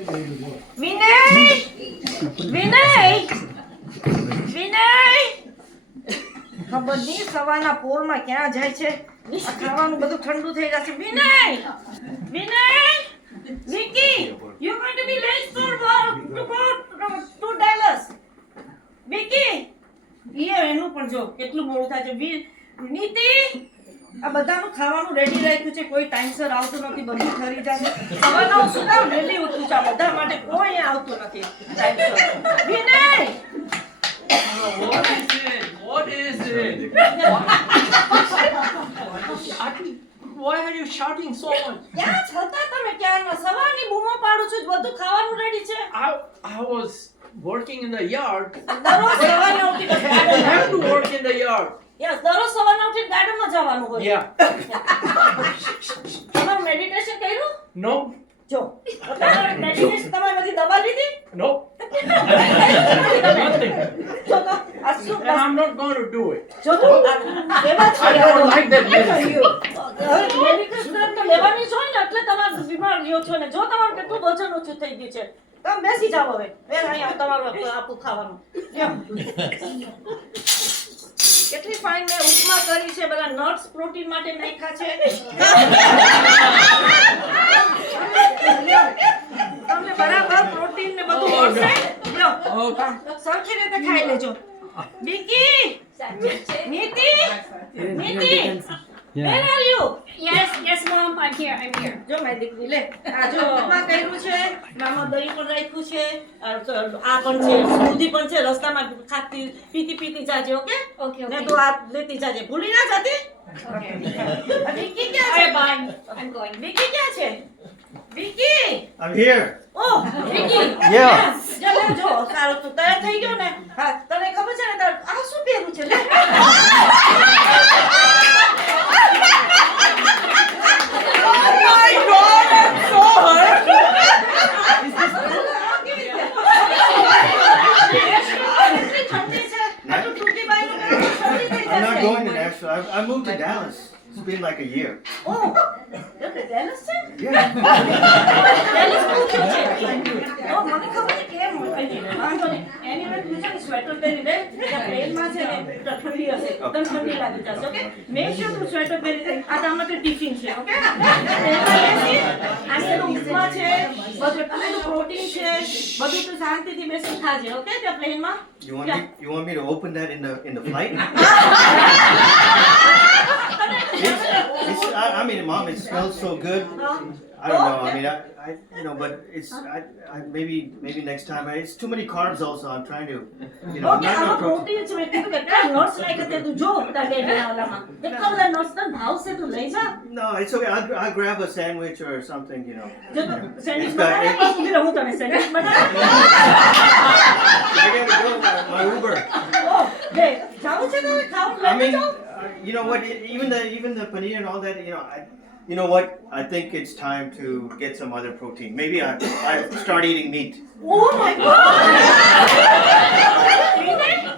વિનય વિનય વિનય ખબર નહીં સવારના પોરમાં ક્યાં જાય છે આ ખાવાનું બધું ઠંડુ થઈ જશે Vinay Vinay Vicky you going to be late for work to Dallas Vicky એનું પણ જો કેટલું મોડું થાય છે નીતિ આ બધાનું ખાવાનું રેડી રાખ્યું છે કોઈ ટાઈમસર આવતું નથી બધું ઠરી જાય સવારના શું કામ રેડી ઉઠું છે આ બધા માટે કોઈ આવતું નથી ટાઈમસર વિનય What is it? Why are you shouting so much? ક્યાં છતાં તમે ક્યાં સવારની બૂમો પાડું છું બધું ખાવાનું રેડી છે I was working in the yard. દરરોજ સવારે ઉઠીને I have to work in the yard. Yes દરરોજ સવારે ઉઠીને ગાર્ડનમાં જવાનું હોય Yeah. તમારું મેડિટેશન કર્યું No. જો મેડિટેશન તમારે બધી દવા લીધી No. Nothing. જો તો આ શું And I'm not going to do it. જો તો એવા છે I don't like that medicine. Meditation તો લેવાની જ હોય ને એટલે તમારે બીમાર રહ્યો છો ને જો તમારું કેટલું વજન ઓછું થઈ ગયું છે તમે બેસી જાઓ હવે બેન અહીંયા તમારું આપું ખાવાનું લ્યો. કેટલી ફાઇન મેં ઉપમા કરી છે બધા નટ્સ પ્રોટીન માટે નાખ્યા છે તમને બરાબર પ્રોટીન ને બધું મળશે લ્યો સરખી રીતે ખાઈ લેજો વિકી નીતિ નીતિ Where are you? Yes, Mom. I'm here. જો મેં દીકરી લે આ જો ઉપમા કર્યું છે મામા દહીં પણ રાખ્યું છે આ પણ છે સ્મૂધી પણ છે રસ્તામાં ખાતી પીતી જાજે ઓકે Okay. ને તો આ લેતી જાજે ભૂલી ના જતી Okay. વિકી ક્યાં Alright, છે bye. I'm going. વિકી ક્યાં છે Vicky I'm here. O Vicky Yeah. જો સારું તું તૈયાર થઈ ગયો ને હા તને ખબર છે ને તાર આ શું પહેરું છે લે I'm not going to Nashville. I moved to Dallas. It's been like a year. Oh, Dallas છે? Yeah. Dallas બહુ છે. Oh, મને ખબર છે કેમ વાંધો નહીં. Anyway, તું છે ને સ્વેટર પહેરી લે. ત્યાં પ્લેનમાં છે ને તો ઠંડી હશે. તને ઠંડી લાગી જશે, okay? Make sure તું સ્વેટર પહેરી લે. આ તમારે તો ટિફિન છે, okay? આ પેલું ઉપમા છે, બધું એટલું પ્રોટીન છે, બધું તું શાંતિથી બેસીને ખાજે, okay? ત્યાં પ્લેનમાં. You want me to open that in the flight? I mean, Mom, it smells so good. I don't know. I mean, but it's maybe next time. It's too many carbs. Also, I'm trying to, Okay, આમાં protein છે મેં કીધું કે કેટલા notes લાગ્યા તે તું જો તાર બેબીના ઓલામાં કેટલા બધા નોટ્સ તને ભાવશે તું લઈ જા No, it's okay. I'll grab a sandwich or something. જો તું સેન્ડવિચ બનાવે તો સુધી રહું તને સેન્ડવિચ બનાવે I gotta go. My Uber. ઓ દે જાવું છે તો ખાવું I લઈ mean, જાઓ you know what? Even the paneer and all that. You know what? I think it's time to get some other protein. Maybe I start eating meat. Oh my God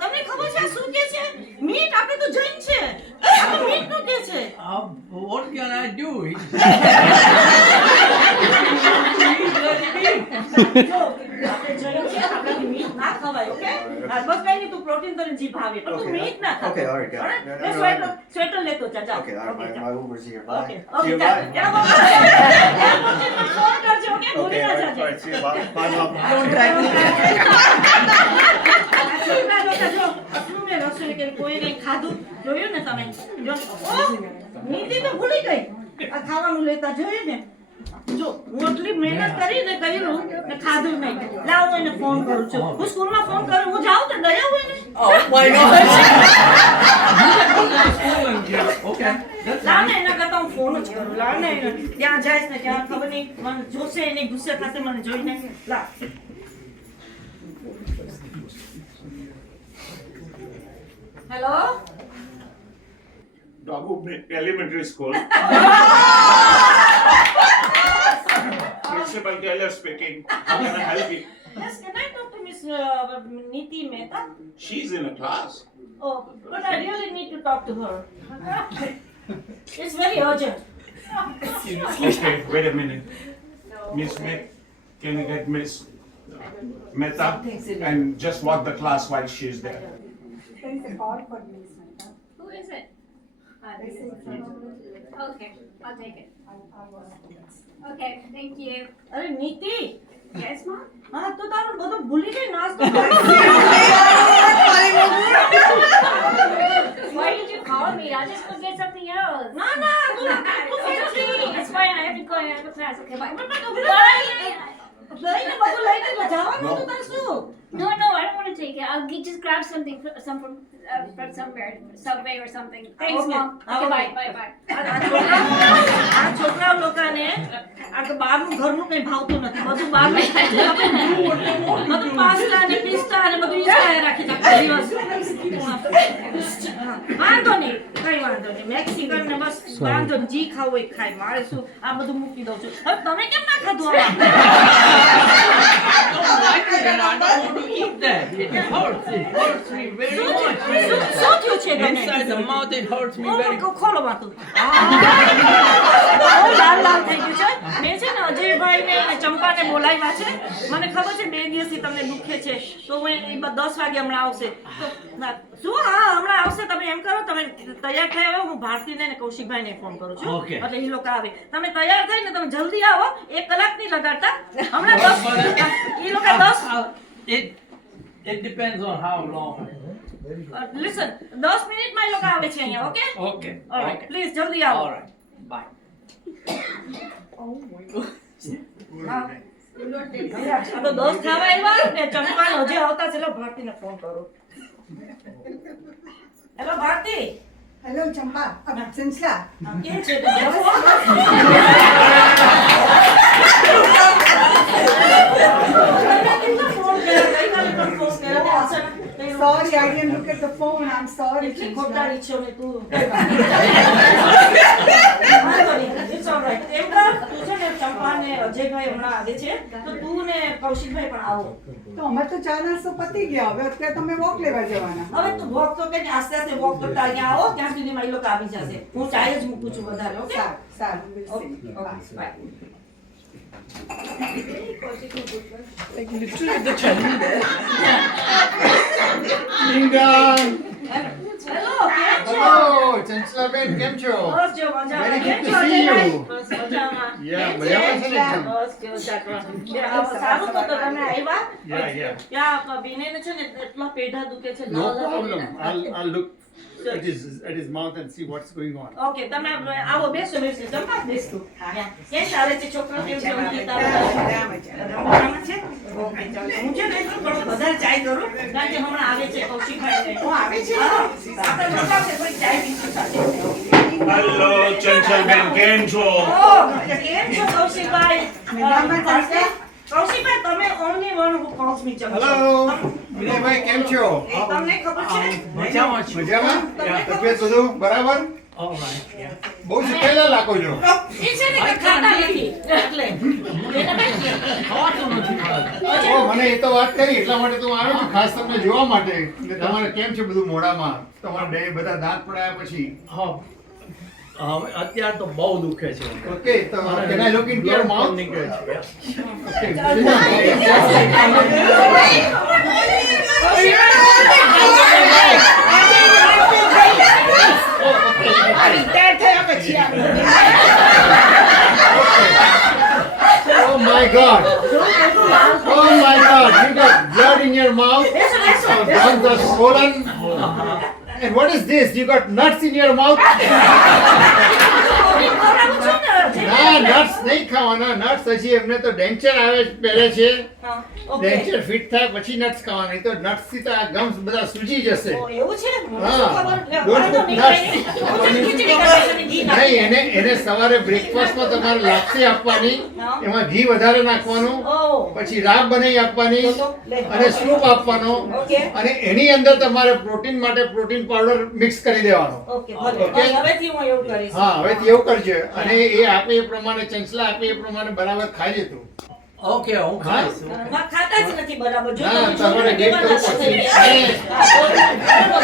તમને ખબર છે આ શું કે છે meet આપણે તો જૈન છે આ તો મીટ નું કે છે What can I do? જો આપણે જૈન છે આપણે મીટ ના ખવાય ઓકે બસ કઈ નહીં તું પ્રોટીન તને જી ભાવે પણ તું મીટ ના ખા Okay, all right, got it. May sweater લેતો જા જા Okay, all right. My Uber's here. Bye. Okay, See you. okay, Bye. Phone કરજો ઓકે ભૂલી ના All જાજે right. See you. Bye. Bye, Mom. આટલું મેં રસોઈ કરી કોઈ કંઈ ખાધું જોયું ને તમે જો ઓ નીતિ તો ભૂલી ગઈ આ ખાવાનું લેતા જોયું ને જો હું એટલી મહેનત કરીને કર્યું ને ખાધું નહીં લાવ હું એને ફોન કરું છું હું સ્કૂલમાં ફોન કરું હું જાઉં તો ગયા હોય ને Oh my God! Okay. લાવ ને એના કરતા હું ફોન જ કરું લાવ ને એને ત્યાં જાય ને ત્યાં ખબર નહીં મને જોશે એને ગુસ્સે થશે મને જોઈને લાવ hello Dagu Elementary School. Principal Taylor speaking. How can I help you? Yes, can I talk to Miss Niti Mehta? She's in a class. Oh, but I really need to talk to her. It's very urgent. Okay, wait a minute. Miss May, Can you get Miss Mehta and just walk the class while she's there? There is a call for you, Smita. Who is it? Okay, I'll take it. Okay, thank you. અરે નીતિ, Yes, Mom? હા તો તારું બધું ભૂલી ગઈ નાસ્તો Why did you call me? I'll just go get something else. ના ના તું આટલું fancy. It's fine, I have to go. I have a class. Okay, bye. લઈને બધું લઈને જવાનું હતું તારે શું? No, I don't want to take it. I'll just grab something from somewhere, Subway or something. Thanks, Okay. Mom. Okay, Okay. bye. આ છોકરા લોકોને આ તો બહારનું ઘરનું કંઈ ભાવતું નથી બધું બહારનું ખાય છે બધું પાસ્તા ને પિસ્તા ને બધું ઈ જ ખાયા રાખે છે આખો દિવસ હા, વાંધો નહીં કઈ વાંધો નહીં મેક્સિકન ને બસ વાંધો નહીં જી ખાવું એ ખાય મારે શું આ બધું મૂકી દઉં છું હવે તમે કેમ ના ખાધું આમાં And I don't want to eat that. It hurts. It hurts me very much. શું થયું છે તમને Inside the mouth, it hurts me very much. ખોલો વાતું બહુ લાલ લાલ થઈ ગયું છે મેં છે ને અજયભાઈ ને ચંપાને બોલાવ્યા છે મને ખબર છે 2 દિવસથી તમને દુખે છે તો મેં 10 વાગે હમણાં આવશે તો શું હા હમણાં આવશે તમે એમ કરો તમે તૈયાર થયા હો હું ભારતીને ને કૌશિકભાઈને ફોન કરું છું Okay. એટલે એ લોકો આવે તમે તૈયાર થઈને તમે જલ્દી આવો 1 કલાક નહીં લગાડતા હમણાં 10 એ લોકો 10 It depends on how long. Listen 10 મિનિટમાં એ લોકો આવે છે અહીંયા ઓકે Okay. ઓલરાઈટ પ્લીઝ જલ્દી આવો All right. Bye. આ તો 10 ખાવા આવ્યા ને ચંપાને હજી આવતા છે એટલે ભારતીને ફોન કરો hello Bharti Hello, Champa. Chinchla. કેમ છે Sorry, I didn't look at the phone. I'm sorry, એટલી Chinchla. ખોટાડી છો ને તું વાંધો નહીં, it's all right. એમ કર, તું છે ને ચંપા ને અજયભાઈ હમણાં આવે છે તો તું ને કૌશિકભાઈ પણ આવો તો અમે તો ચા નાસ્તો પતી ગયા હવે અત્યારે તમે વોક લેવા જવાના હવે તું વોક તો કે આસ્તે આસ્તે વોક કરતા અહીંયા આવો ત્યાં સુધીમાં એ લોકો આવી જશે હું ચાય જ મૂકું છું વધારે ઓકે સારું we'll see. Bye Like literally the chutney there. Ding-dong. Hello કેમ છો Hello, ચંચલાબેન કેમ છો? બસ જો મજામાં Very કેમ good છો to see અજયભાઈ? you. બસ મજામાં Yeah, મજામાં છે ને એકદમ? બસ જો ચાકવા સારું તો તમે આવ્યા Yeah. ત્યાં વિનયને છે ને એટલા પેઢા દુખે છે No Lal Lal problem. પેઢા. I'll look at his mouth and see what's going on. Okay તમે આવો બેસો જમવા બેસતું કેમ ચાલે છે છોકરો કેમ છે અંકિતા મજામાં છે ઓકે ચાલો હું છે ને થોડું વધારે ચાય કરું કારણ કે હમણાં આવે છે કૌશિકભાઈ હું આવે છે આપણે રોકાશે થોડી ચાય પીશું સાથે Hello, Chanchalben, કેમ છો? કેમ છો કૌશિકભાઈ કૌશિકભાઈ તમે only one who calls me Chanchal. Hello, Vinaybhai કેમ છો? તમને ખબર છે મજામાં છું. મજામાં? તબિયત બધું બરાબર? All right. Yeah. બહુ શીખેલા લાગો છો. એ છે ને કે ખાતા નથી એટલે એને કઈ ખાવાતું નથી મારે. ઓ, મને એ તો વાત કરી એટલા માટે તો હું આવ્યો છું ખાસ તમને જોવા માટે કે તમારે કેમ છે બધું મોઢામાં તમારા બધા દાંત પડાયા પછી હા. હવે અત્યારે તો બહુ દુખે છે. ઓકે તો can I look into your Blood mouth? નીકળે છે. Okay. Oh my God! Oh my God! You got blood in your mouth. Lungs are swollen. And what is this? You got nuts in your mouth? ના nuts નહીં ખાવાના nuts હજી એમને તો denture આવે પહેરે છે ડેન્ચર ફિટ થાય પછી નટ્સ ખાવાના નહીં તો નટ્સ થી તો આ ગમ્સ બધા સૂજી જશે એવું છે હા. નહીં એને સવારે બ્રેકફાસ્ટમાં તમારે લાપસી આપવાની એમાં ઘી વધારે નાખવાનું પછી રાબ બનાવી આપવાની અને સૂપ આપવાનો અને એની અંદર તમારે પ્રોટીન માટે પ્રોટીન પાવડર મિક્સ કરી દેવાનો હવેથી હું એવું કરીશ હા હવેથી એવું કરજો અને એ આપે એ પ્રમાણે ચંચલા આપે એ પ્રમાણે બરાબર ખાઈ જતું ઓકે હું ખાઈશ. ખાતા જ નથી બરાબર જો હા, તમે તમારે જો ડેટ કરવું પડશે.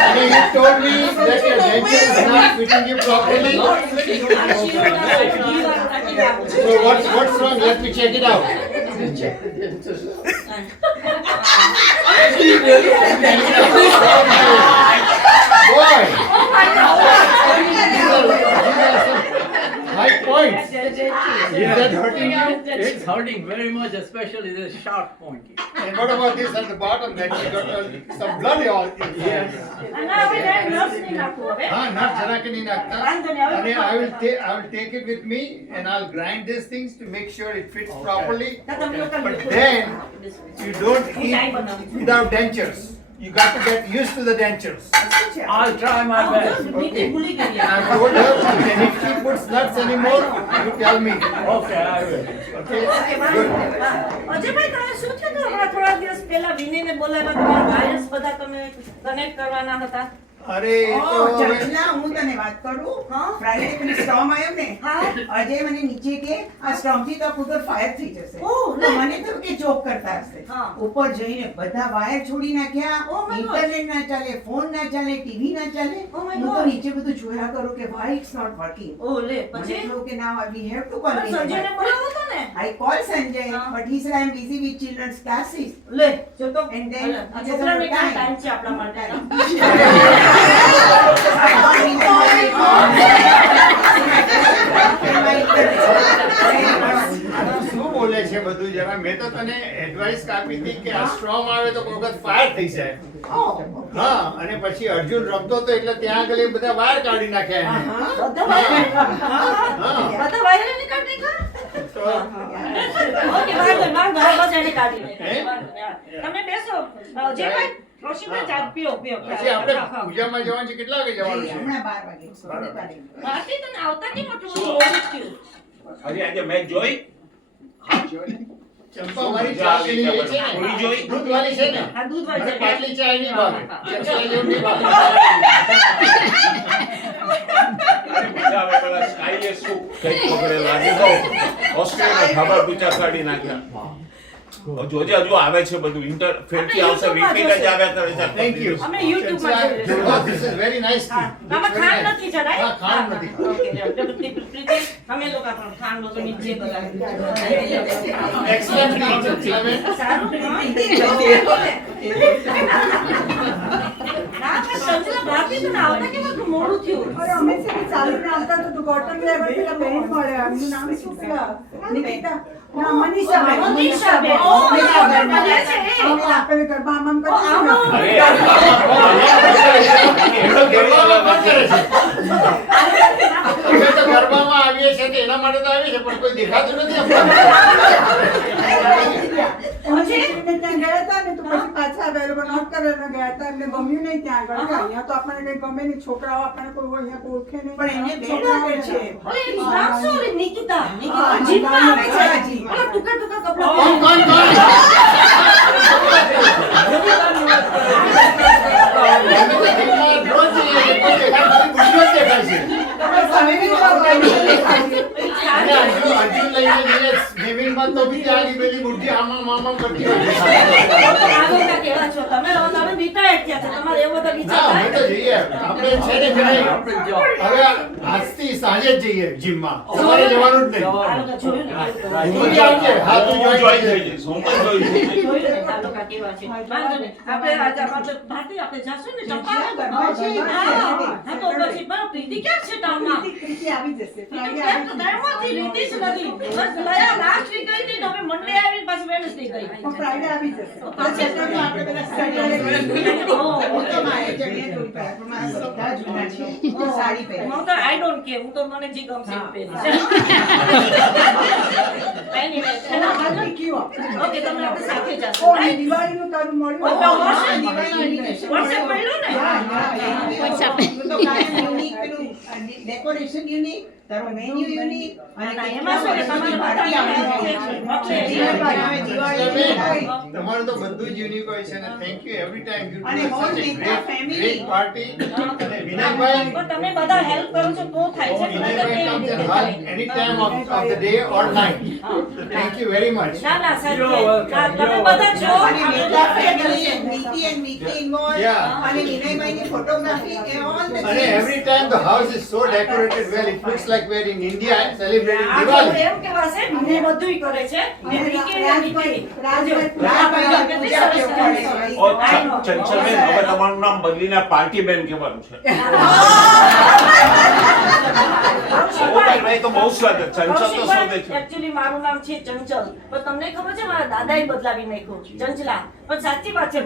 અને you told me that your denture is not fitting you properly. So what's wrong? Let me check it out. Boy, Oh my God. high points. Yes. Is that hurting you? It's hurting very much, especially the sharp point. And what about this at the bottom that you got some blood all Yes. અને હવે કાંઈ nurse નહીં નાખવું હવે. હા nut જરા કે નહીં નાખતા વાંધો નહીં, હવે અને I will take it with me and I'll grind these things to make sure it fits properly. તો તમે લોકો But લીધું. then you don't હું ચાય eat બનાવું છું. without dentures. You got to get used to the dentures. I'll try my best. મીઠી ભૂલી ગઈ. And I told her, and if she puts nuts anymore, you tell me. Okay, I will. Okay? Okay, Good. વાંધો નહીં. હા. અજયભાઈ, તમે શું થયું હતું? હમણાં થોડા દિવસ પહેલા વિનયને બોલાવ્યા, તમારા વાયરસ બધા તમે કનેક્ટ કરવાના હતા. અરે એ તો હવે- ચંચલા, હું તને વાત કરું હા? ફ્રાઈડે પેલું સ્ટોર્મ આવ્યો ને હા? અજય મને નીચે કે આ સ્ટોર્મથી તો પૂરો ફાયર થઈ જશે ઓહ, તો મને થયું કે જોક કરતા હશે હા. ઉપર જઈને બધા વાયર છોડી નાખ્યા Oh my God. ઇન્ટરનેટ ના ચાલે ફોન ના ચાલે ટીવી ના ચાલે Oh my હું તો God. નીચે બધું જોયા કરું કે why it's not working ઓ લે, મને પછી થયું કે now we have to પણ સંજયને continue બોલાવો હતો ને. I called Sanjay હા. but he said I'm busy with children's classes લે, જો તો. And then અલે, આ it is છોકરાને our ક્યાં time. time છે આપણા માટે? શું બોલે છે બધું જરા મેં તો તને એડવાઇસ આપી હતી કે આ સ્ટ્રોમ આવે તો કોઈ વખત ફાયર થઈ જાય હા અને પછી અર્જુન રમતો હતો એટલે ત્યાં આગળ એ બધા વાયર કાઢી નાખ્યા એને. બધા વાયર? હા બધા વાયર એને કાઢી નાખ્યા? તો ઓકે, વાંધો નહીં, વાંધો નહીં, બસ એને કાઢી હે? નાખ્યા. વાંધો નહીં, હા. તમે બેસો. અજયભાઈ, રોશનભાઈ, ચા પીઓ, પીઓ. પછી આપણે પૂજામાં જવાનું છે કેટલા વાગે જવાનું છે હમણાં 12 વાગે ભારતી, તને આવતા કેમ આટલું બધું મોડું થયું? હજી આજે મેચ જોઈ ચંપા મારી ચા પીની એ છે ને પૂરી જોઈ? દૂધવાળી છે ને આ દૂધવાળી મને છે. પાટલી ચા નહીં ભાવે હા. ચંપા જેવું નહીં ભાવે અરે મજા આવે પેલા સ્કાઈએ શું કઈ પકડે લાગે તો ઓસ્ટ્રેલિયા ખબર પૂછા કાઢી નાખ્યા જોજે હજુ આવે છે બધું ઇન્ટર ફેરથી આવશે રિપીટ જ આવ્યા કરે છે થેન્ક યુ અમે YouTube માં જોઈએ. ધીસ ઇઝ વેરી નાઇસ હા. આમાં ખાંડ નથી જરાય? હા ખાંડ નથી ઓકે, પ્રીતિ, અમે લોકો પણ ખાંડ લોકો નીચે બધા. એક્સલેન્ટ સારું ને? ના, પણ સંજના, ભારતી, તને આવતા કેમ આટલું મોડું થયું? અરે અમે છે ને ચાલીને આવતા તો ગોટમ લેવલ પેલા બહેન મળ્યા એમનું નામ શું પેલા નિકિતા ના મનીષાબેન મનીષાબેન. ઓ, મનીષાબેન મળ્યા છે, એ. આપણે ગરબા આમ ઓ, આમાં. કરીશું અમે તો ગરબામાં આવીએ છીએ તો એના માટે તો આવીએ છીએ પણ કોઈ દેખાતું નથી આપણને. ત્યાં ગયા હતા ને તો પછી પાછા આવ્યા એ લોકો નોટ કરવા ગયા હતા એમને ગમ્યું નહીં ત્યાં આગળ કે અહીંયા તો આપણને કઈ ગમે નહીં છોકરાઓ આપણને કોઈ અહીંયા કોઈ ઓળખે નહીં પણ એને બે ડોટર છે ઓલે, એનું નામ શું? ઓલી નિકિતા. હા, નિકિતા. જીપમાં આવે છે. જીપમાં. ઓલા ટૂંકા ટૂંકા કપડાં કોણ કોણ કોણ અમે તો જીમમાં રોજ જઈએ છીએ, કોઈ દેખાય નથી, બુદ્ધિઓ જ દેખાય છે. અને અર્જુન લઈને જઈએ સ્વિમિંગમાં તો બી ત્યાં આગળ પેલી બુદ્ધિ આમાં આમાં કરતી હોય છે. આગળના કેવા છો તમે? તમે retired થયા છો. તમારે એવો તો વિચાર ના અમે તો થાય? જઈએ આપણે છે ને કે નહીં હવે આજથી સાંજે જ જઈએ જીમમાં સવારે જવાનું જ નહીં આ લોકો જોયું ને? તું બી આવજે હા તું હું જોઈ જોઈ થઈ જઈશ હું પણ જોઈ જઈશ. જોયું ને? આ લોકો કેવા છે? વાંધો નહીં. આપણે આજે ભારતી, આપણે જાશું ને ચંપા? ગરબા છે. હા, હા, તો પછી બરાબર. પ્રીતિ ક્યાં છે ટાઉનમાં? પ્રીતિ આવી જશે પ્રીતિ ક્યાંક તો ટાઈમમાંથી લીધી જ નથી. બસ ગયા last week ગઈ હતી, તો હવે Monday આવીને પાછી Wednesday ગઈ. ફ્રાઈડે આવી જશે પાછી આપણે પેલા સાડી હું તો મારે ચણિયા ચોળી પહેરે, પણ મારા બધા જૂના છે હું સાડી પહેરે હું તો I don't care. હું તો મને જે ગમશે એ પહેરીશ. Anyway, ઓકે, તમે આપણે સાથે જશો, ઓ, right? દિવાળીનું તારું મળ્યું ઓ, WhatsApp દિવાળી WhatsApp મળ્યું ને? ડેકોરેશન યુનિક તારો મેન્યુ યુનિક ના, એમાં શું કે તમારે બધા તમારું તો બધું જ યુનિક હોય છે ને thank you every time you અને do whole such Mehta a family. Great party અને વિનયભાઈ પણ તમે બધા હેલ્પ કરો છો તો થાય છે. Vinaybhai comes and help any time of the day or night. Thank you very much. ના ના સર, You're welcome. તમે બધા જો અને Mehta family and Niti and Miki involved Yeah. અને વિનયભાઈની photography and all the And things. every time the house is so decorated well, it looks like like we're in India celebrating આ તો Diwali. એમ કહેવાશે, વિનય બધુંય કરે છે. ને વિકી ને રાજભાઈ વિકી. રાજભાઈ પૂજા કરવા પૂજા કેવું કરે ઓ ચંચલબેન, હવે તમારું નામ બદલીને પાર્ટીબેન કહેવાનું છે. ઓ ભાઈ તો બહુ સ્વાગત. ચંચલ તો શોધે છે. Actually મારું નામ છે ચંચલ, પણ તમને ખબર છે મારા દાદાએ બદલાવી નાખ્યું ચંચલા. પણ સાચી વાત છે,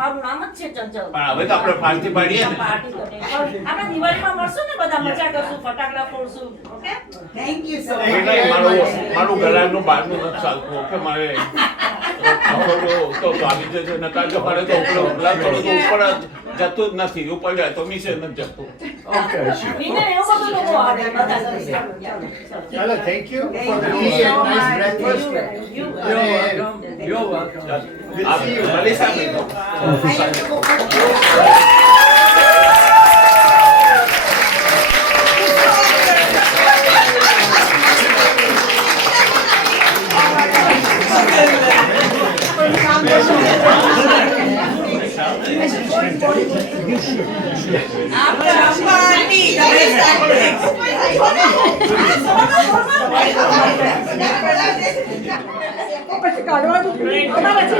મારું નામ જ છે ચંચલ. પણ હવે તો આપણે પાર્ટી પાડીએ ને. પાર્ટી કરીએ. પણ આપણે દિવાળીમાં મળશું ને, બધા મજા કરશું, ફટાકડા ફોડશું. ઓકે? થેન્ક યુ સો એ નહીં, મારું ગળાનું બહારનું નથી ચાલતું. ઓકે, મારે તો આવી જશે, નકાર જો પડે તો ઉપર જતું જ નથી. ઉપર જાય તો નીચે નથી જતું. વિનય એવું બધું લોકો આવે બધા કરીએ. Chala, thank you for the tea and nice breakfast. You're welcome. We'll see you. ભલે સાહેબ. પછી કાઢવાનું અમારા છે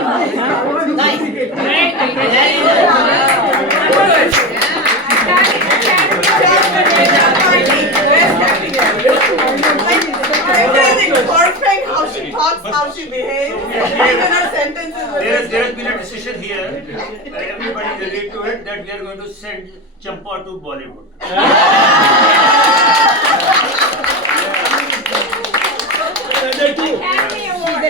Perfect how she talks, how she behaves, even her sentences. There has been a decision here, and everybody agreed to it, that we are going to send Champa to Bollywood. Academy Award.